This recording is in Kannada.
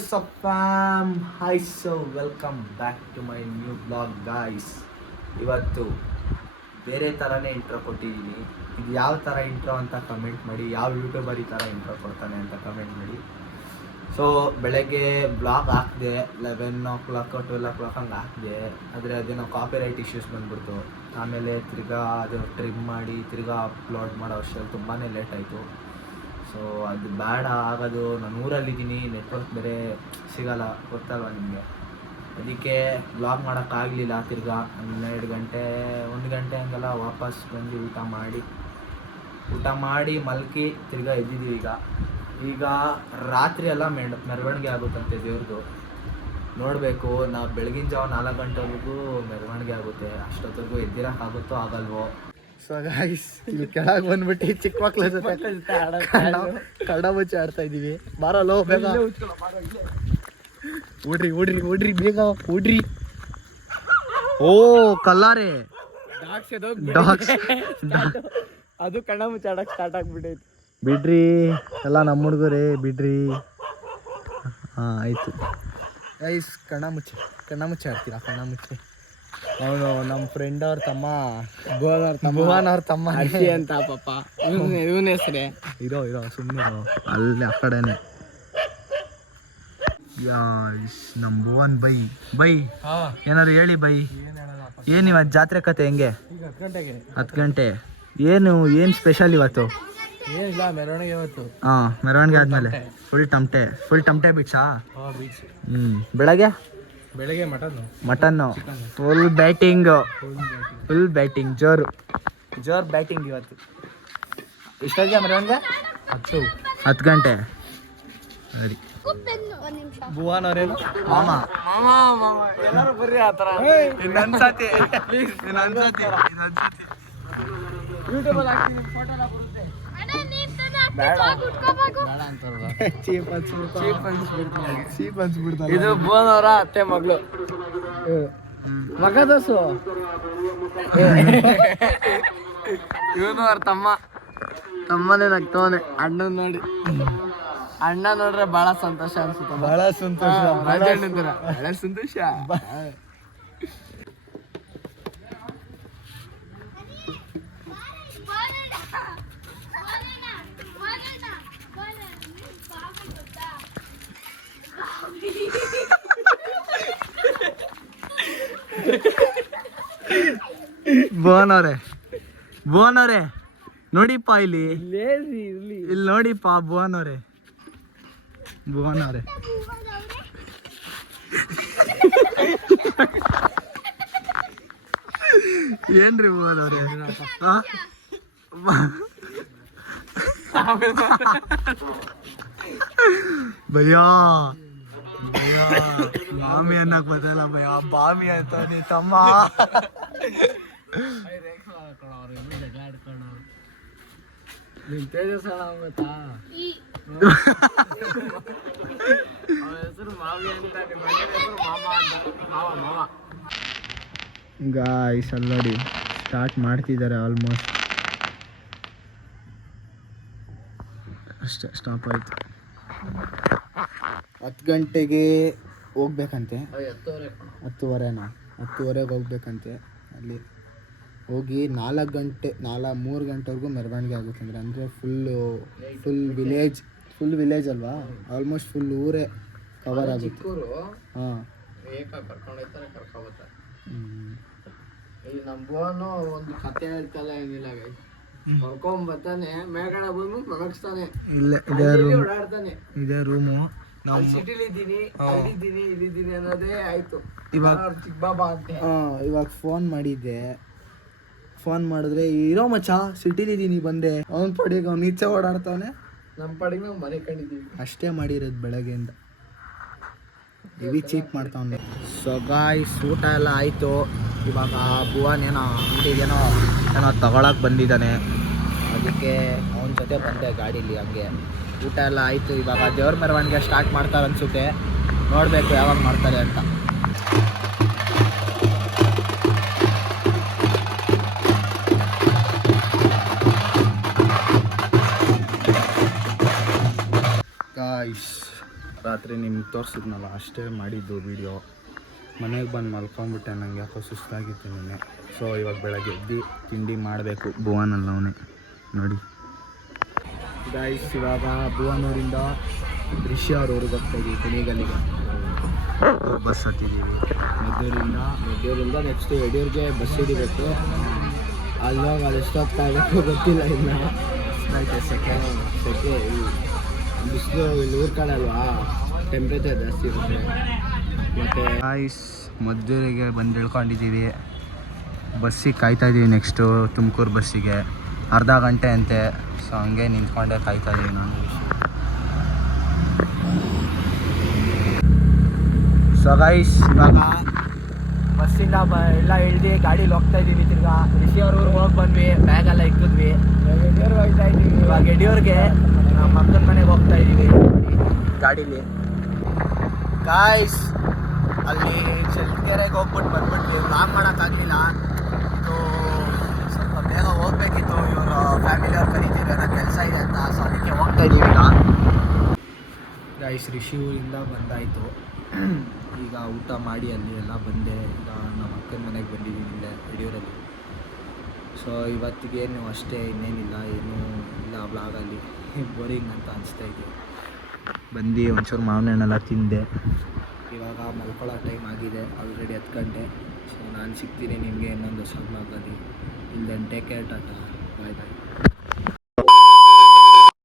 What's up fam? Hi, so welcome back to my new vlog guys. ಇವತ್ತು ಬೇರೆ ಥರನೇ ಇಂಟ್ರೋ ಕೊಟ್ಟಿದ್ದೀನಿ. ಇದು ಯಾವ ಥರ ಇಂಟ್ರೋ ಅಂತ ಕಮೆಂಟ್ ಮಾಡಿ. ಯಾವ ಯೂಟ್ಯೂಬರ್ ಈ ಥರ ಇಂಟ್ರೋ ಕೊಡ್ತಾನೆ ಅಂತ ಕಮೆಂಟ್ ಮಾಡಿ. ಸೊ ಬೆಳಗ್ಗೆ ಬ್ಲಾಗ್ ಹಾಕಿದೆ 11 o'clock 12 o'clock ಹಂಗೆ ಹಾಕಿದೆ. ಆದರೆ ಅದೇನೋ ಕಾಪಿರೈಟ್ ಇಶ್ಯೂಸ್ ಬಂದ್ಬಿಡ್ತು. ಆಮೇಲೆ ತಿರ್ಗಾ ಅದು ಟ್ರಿಮ್ ಮಾಡಿ ತಿರ್ಗಾ ಅಪ್ಲೋಡ್ ಮಾಡೋ ಅಷ್ಟರಲ್ಲಿ ತುಂಬಾ ಲೇಟ್ ಆಯಿತು. ಸೊ ಅದು ಬೇಡ ಆಗೋದು. ನಾನು ಊರಲ್ಲಿದ್ದೀನಿ, ನೆಟ್ವರ್ಕ್ ಬೇರೆ ಸಿಗೋಲ್ಲ, ಗೊತ್ತಲ್ವ ನಿಮಗೆ. ಅದಕ್ಕೆ ಬ್ಲಾಗ್ ಮಾಡೋಕ್ಕಾಗಲಿಲ್ಲ. ತಿರ್ಗಾ 12 ಗಂಟೆ 1 ಗಂಟೆ ಹಂಗೆಲ್ಲ ವಾಪಸ್ ಬಂದು ಊಟ ಮಾಡಿ ಮಲ್ಕಿ ತಿರ್ಗಾ ಎದ್ದಿದ್ದೀವಿ. ಈಗ ರಾತ್ರಿ ಎಲ್ಲ ಮೆರವಣಿಗೆ ಆಗುತ್ತಂತೆ ದೇವ್ರದ್ದು. ನೋಡಬೇಕು. ನಾವು ಬೆಳಗಿನ ಜಾವ 4 ಗಂಟೆವರೆಗೂ ಮೆರವಣಿಗೆ ಆಗುತ್ತೆ. ಅಷ್ಟೊತ್ತಿಗೂ ಎದ್ದಿರೋಕ್ಕಾಗುತ್ತೋ ಆಗಲ್ವೋ. ಸೊ ಗಾಯ್ಸ್, ಇಲ್ಲಿ ಕೆಳಗೆ ಬಂದ್ಬಿಟ್ಟು ಚಿಕ್ಕ ಮಕ್ಳ ಜೊತೆ ಕನ್ನಡ ಮುಚ್ಚಿ ಆಡ್ತಾ ಇದ್ದೀವಿ. ಬಾರಲ್ಲೋ ಬೇಗ ಓಡ್ರಿ ಬೇಗ ಓಡ್ರಿ. ಓ ಕಲ್ಲಾರೆ ಡಾಗ್ಸ್ ಅದು ಕಣ್ಣ ಮುಚ್ಚಾಡಕ್ ಸ್ಟಾರ್ಟ್ ಆಗ್ಬಿಟ್ಟೈತಿ. ಬಿಡ್ರಿ ಎಲ್ಲ ನಮ್ಮ ಹುಡುಗರೇ ಬಿಡ್ರಿ. ಹಾಂ ಆಯಿತು ಗೈಸ್, ಕಣ್ಣ ಮುಚ್ಚಿ ಆಡ್ತೀರಾ? ಕಣ್ಣ ಮುಚ್ಚಿ. ಅವನು ನಮ್ಮ ಫ್ರೆಂಡ್ ಅವ್ರ ತಮ್ಮ ಭುವನ್ ಅವ್ರ ತಮ್ಮ ಅಂತ ಪಾಪ ಇವನ ಹೆಸ್ರೆ. ಇರೋ ಸುಮ್ಮನೆ ಅಲ್ಲಿ ಆ ಕಡೆನೆ. ನಮ್ಮ ಭುವನ್ ಬೈ ಏನಾರು ಹೇಳಿ ಬೈ. ಏನು ಇವತ್ತು ಜಾತ್ರೆ ಕತೆ ಹೆಂಗೆ? 10 ಗಂಟೆ. ಏನು ಸ್ಪೆಷಲ್ ಇವತ್ತು? ಏನಿಲ್ಲ, ಮೆರವಣಿಗೆ ಇವತ್ತು. ಹಾಂ, ಮೆರವಣಿಗೆ ಆದಮೇಲೆ ಫುಲ್ ಟಮಟೆ ಬೀಚಾ? ಬೆಳಗ್ಗೆ ಮಟನ್ನು ಫುಲ್ ಬ್ಯಾಟಿಂಗ್ ಜೋರು ಬ್ಯಾಟಿಂಗ್ ಇವತ್ತು. ಎಷ್ಟಾಗಿದೆ ಮೆರವಣಿಗೆ? 10 ಗಂಟೆ. ಸರಿ, ಭುವನ್ ಅವರೇನು ಮಾಮ ಎಲ್ಲರೂ ಬರ್ರಿ ಆ ಥರ. ಇನ್ನೊಂದ್ಸತಿ ಯೂಟ್ಯೂಬಲ್ಲಿ ಹಾಕ್ತೀನಿ, ಫೋಟೋ ಎಲ್ಲ ಬರುತ್ತೆ. ಇದು ಭುವನ್ ಅವರ ಅತ್ತೆ ಮಗಳು, ಮಗ ದೋಸು. ಇವನು ಅವ್ರ ತಮ್ಮನೇ ನಗ್ತವನೆ. ಅಣ್ಣ ನೋಡ್ರೆ ಬಹಳ ಸಂತೋಷ ಅನ್ಸುತ್ತೆ. ಬಹಳ ಸಂತೋಷ. ಬಹಳ ಸಂತೋಷ. ಭುವನ್ ಅವರೇ ನೋಡಿಪ್ಪ ಇಲ್ಲಿ ನೋಡಿಪ್ಪ. ಭುವನ್ ಅವರೇ ಏನ್ರಿ ಭುವನ್ ಅವರೇ? ಭಯ್ಯಾ ಮಾಮಿ ಅನ್ನಕ್ ಬದಲ್ಲ ಭಯ್ಯಾ, ಬಾಮಿ ಅಂತಾನೆ ತಮ್ಮ. ಗಾಯ್ಸ್ ಅಲ್ಲೋಡಿ ಸ್ಟಾರ್ಟ್ ಮಾಡ್ತಿದ್ದಾರೆ. ಆಲ್ಮೋಸ್ಟ್ ಅಷ್ಟೇ, ಸ್ಟಾಪ್ ಆಯಿತು. 10 ಗಂಟೆಗೆ ಹೋಗ್ಬೇಕಂತೆ. 10:30ಗೆ ಹೋಗ್ಬೇಕಂತೆ. ಅಲ್ಲಿ ಹೋಗಿ 3 ಗಂಟೆವರೆಗೂ ಮೆರವಣಿಗೆ ಆಗುತ್ತಂದ್ರೆ. ಅಂದರೆ ಫುಲ್ ವಿಲೇಜ್ ಅಲ್ವಾ, ಆಲ್ಮೋಸ್ಟ್ ಫುಲ್ ಊರೇ ಕವರ್ ಆಗುತ್ತೆ. ಹಾಂ, ನಮ್ಮ ಭುವನು ಒಂದು ಕತೆ ಹೇಳ್ತಲ್ಲ, ಏನಿಲ್ಲ ಬರ್ಕೊಂಬರ್ತಾನೆ, ಮೇಲ್ಗಡೆ ಬಂದ್ಬಿಟ್ಟು ಮಲಗಿಸ್ತಾನೆ. ಓಡಾಡ್ತಾನೆ. ಇದೇ ರೂಮು. ನಾವು ಸಿಟಿಲಿದ್ದೀನಿ, ಇಲ್ಲಿದ್ದೀನಿ ಅನ್ನೋದೇ ಆಯ್ತು. ಇವಾಗ ಚಿಕ್ಕ ಬಾಬಾ ಅಂತ. ಇವಾಗ ಫೋನ್ ಮಾಡಿದ್ರೆ ಇರೋ ಮಚ್ಚ ಸಿಟಿಲಿದ್ದೀನಿ ಬಂದೆ. ಅವ್ನ ಪಡಿಗೆ ಅವ್ನು ಈಚೆ ಓಡಾಡ್ತಾವನೆ, ನಮ್ಮ ಪಡಿಗೆ ನಾವು ಮನೆ ಕಂಡಿದ್ದೀವಿ. ಅಷ್ಟೇ ಮಾಡಿರೋದು ಬೆಳಗ್ಗೆಯಿಂದ. ಹೆವಿ ಚೀಟ್ ಮಾಡ್ತಾವನೆ. ಸೊ ಗಾಯ್ಸ್, ಊಟ ಎಲ್ಲ ಆಯಿತು. ಇವಾಗ ಭುವನ್ ಏನೋ ತಗೊಳಕ್ಕೆ ಬಂದಿದ್ದಾನೆ. ಅದಕ್ಕೆ ಅವನ ಜೊತೆ ಬಂದೆ ಗಾಡೀಲಿ. ಹಂಗೆ ಊಟ ಎಲ್ಲ ಆಯಿತು. ಇವಾಗ ದೇವ್ರ ಮೆರವಣಿಗೆ ಸ್ಟಾರ್ಟ್ ಮಾಡ್ತಾರೆ ಅನಿಸುತ್ತೆ. ನೋಡಬೇಕು ಯಾವಾಗ ಮಾಡ್ತಾರೆ ಅಂತ. ಗಾಯ್ಸ್ ರಾತ್ರಿ ನಿಮ್ಗೆ ತೋರಿಸಿದ್ನಲ್ಲ ಅಷ್ಟೇ ಮಾಡಿದ್ದು ವೀಡಿಯೋ. ಮನೆಗೆ ಬಂದು ಮಲ್ಕೊಂಬಿಟ್ಟೆ, ನನಗೆ ಯಾಕೋ ಸುಸ್ತಾಗಿತ್ತು ನಿನ್ನೆ. ಸೊ ಇವಾಗ ಬೆಳಗ್ಗೆ ಎದ್ದು ತಿಂಡಿ ಮಾಡಬೇಕು. ಭುವನಲ್ಲವನೇ ನೋಡಿ ಗೈಸ್. ಇವಾಗ ಭುವನೂರಿಂದ ರಿಷಿ ಅವ್ರ ಊರಿಗೆ ಹೋಗ್ತಾಯಿದ್ದೀವಿ, ಕುಣಿಗಲ್ಲಿಗೆ ಬಸ್ ಹತ್ತಿದ್ದೀವಿ. ಮೆದ್ದೂರಿಂದ ನೆಕ್ಸ್ಟ್ ಯಡಿಯೂರಿಗೆ ಬಸ್ ಹಿಡಿಬೇಕು. ಅಲ್ಲೋಗಿ ಅದು ಎಷ್ಟೊತ್ತು ಕಾಯಬೇಕು ಗೊತ್ತಿಲ್ಲ ಇನ್ನು. ಸೆಕೆ ಬಿಸಿಲು ಇಲ್ಲಿ ಊರು ಕಡೆ ಅಲ್ವಾ, ಟೆಂಪ್ರೇಚರ್ ಜಾಸ್ತಿ ಇರುತ್ತೆ. ಮತ್ತು ಐಸ್ ಮದ್ದೂರಿಗೆ ಬಂದು ಇಳ್ಕೊಂಡಿದ್ದೀವಿ. ಬಸ್ಸಿಗೆ ಕಾಯ್ತಾಯಿದ್ದೀವಿ. ನೆಕ್ಸ್ಟು ತುಮಕೂರು ಬಸ್ಸಿಗೆ ಅರ್ಧ ಗಂಟೆ ಅಂತೆ. ಸೊ ಹಂಗೆ ನಿಂತ್ಕೊಂಡೆ ಕಾಯ್ತಾಯಿದ್ದೀವಿ ನಾನು. ಸೊ ಗೈಸ್ ಇವಾಗ ಬಸ್ಸಿಂದ ಎಲ್ಲ ಇಳ್ದು ಗಾಡೀಲಿ ಹೋಗ್ತಾಯಿದ್ದೀವಿ. ತಿರ್ಗಾ ರಿಷಿ ಅವ್ರ ಊರಿಗೆ ಹೋಗಿ ಬಂದ್ವಿ, ಬ್ಯಾಗೆಲ್ಲ ಇಕ್ಕಿದ್ವಿ. ಯಡಿಯೂರು ಹೋಗ್ತಾ ಇದ್ದೀವಿ. ಇವಾಗ ಯಡಿಯೂರಿಗೆ ನಮ್ಮ ಅಕ್ಕನ ಮನೆಗೆ ಹೋಗ್ತಾಯಿದ್ದೀವಿ ಗಾಡೀಲಿ. ಗಾಯ್ಸ್ ಅಲ್ಲಿ ಚಳ್ಳಕೆರೆಗೆ ಹೋಗ್ಬಿಟ್ಟು ಬಂದ್ಬಿಟ್ವಿ. ವ್ಲಾಗ್ ಮಾಡೋಕ್ಕಾಗಲಿಲ್ಲ. ಇದು ಸ್ವಲ್ಪ ಬೇಗ ಹೋಗ್ಬೇಕಿತ್ತು. ಇವರು ಫ್ಯಾಮಿಲಿಯವ್ರು ಕರೀತಿದ್ರು, ಏನೋ ಕೆಲಸ ಇದೆ ಅಂತ. ಸೊ ಅದಕ್ಕೆ ಹೋಗ್ತಾಯಿದ್ದೀವಿ ಈಗ. ಗೈಸ್ ರಿಷಿ ಊರಿಂದ ಬಂದಾಯಿತು. ಈಗ ಊಟ ಮಾಡಿ ಅಲ್ಲಿ ಎಲ್ಲ ಬಂದೆ. ಈಗ ನಮ್ಮ ಅಕ್ಕನ ಮನೆಗೆ ಬಂದಿದ್ದೀನಿ ಇಲ್ಲೇ ಯಡಿಯೂರಲ್ಲಿ. ಸೊ ಇವತ್ತಿಗೇನು ಅಷ್ಟೇ, ಇನ್ನೇನಿಲ್ಲ, ಏನೂ ಇಲ್ಲ ವ್ಲಾಗಲ್ಲಿ. ಬೋರಿಂಗ್ ಅಂತ ಅನಿಸ್ತಾಯಿದೆ. ಬಂದು ಒಂಚೂರು ಮಾವಿನ ಹಣ್ಣೆಲ್ಲ ತಿಂದೆ. ಇವಾಗ ಮಲ್ಕೊಳ್ಳೋ ಟೈಮ್ ಆಗಿದೆ, ಆಲ್ರೆಡಿ 10 ಗಂಟೆ. ಸೊ ನಾನು ಸಿಗ್ತೀನಿ ನಿಮಗೆ ಇನ್ನೊಂದು ಹೊಸ ವ್ಲಾಗಲ್ಲಿ. ಇಲ್ದೆನ್ ಟೇಕ್ ಕೇರ್, ಟಾಟಾ, ಬಾಯ್ ಬಾಯ್.